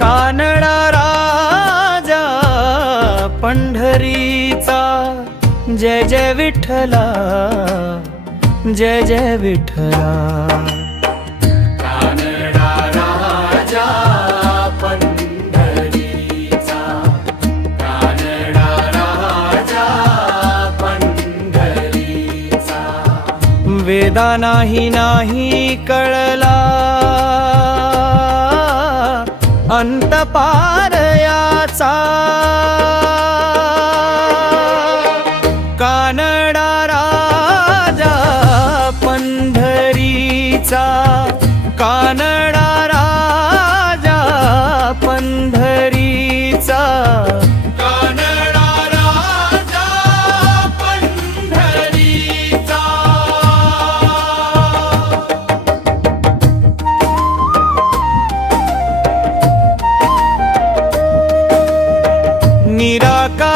कानडा राजा पंढरीचा. जय जय विठ्ठला जय जय विठ्ठला. फायदा नाही नाही कळला. अंत याचा.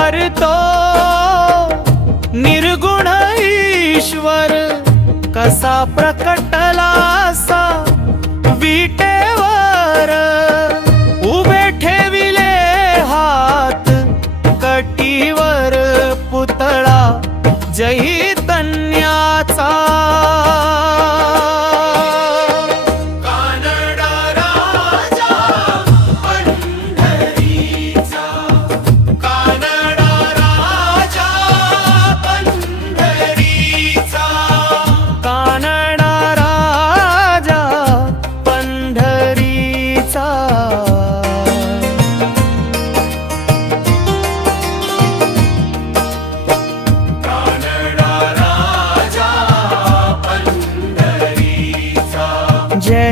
करतो. तो निर्गुण ईश्वर कसा प्रकटला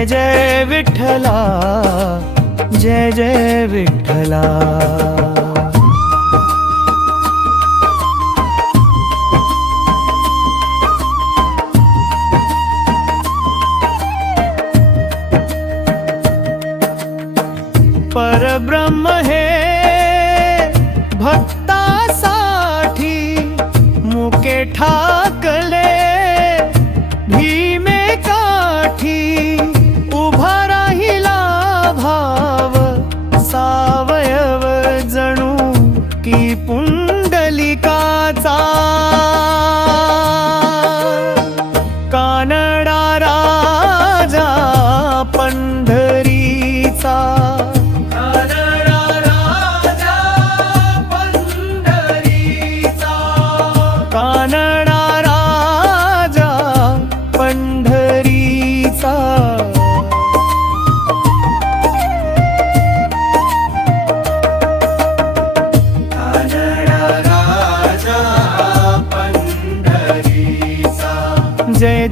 जय जय विठ्ठला। परब्रह्म हे मुके ठाकले राजा पंढरीचा. कानडा राजा पंढरीचा. पंढरीचा. जय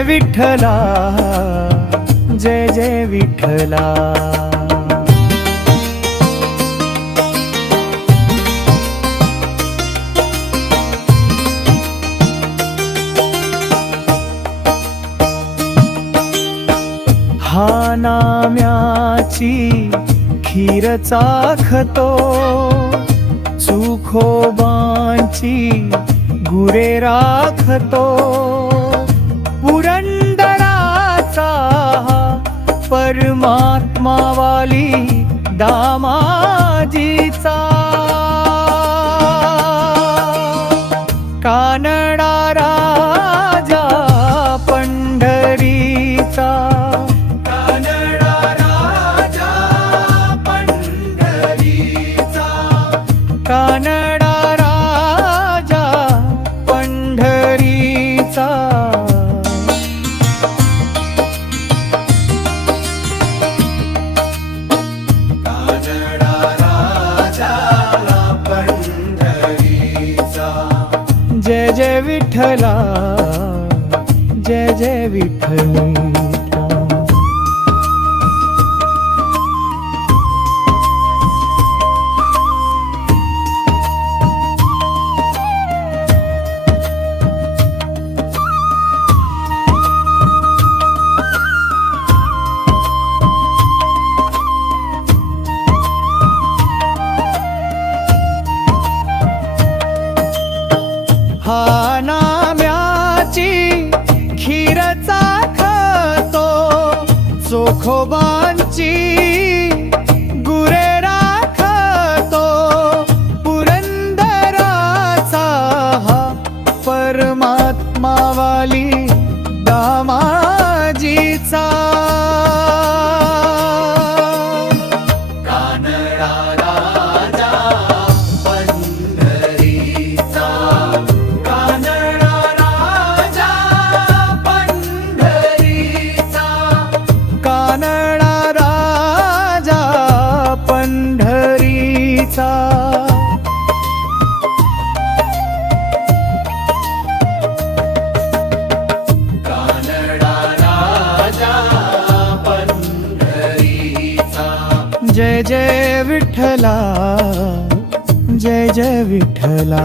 जय विठ्ठला जय जय विठ्ठला. हा नाम्याची खीर चाखतो सुखोबांची गुरे राखतो. परमात्मा वाली दामाजीचा जय जय विठ्ठला जय जय विठ्ठला ಬಹು जय जय विठ्ठला जय जय विठ्ठला.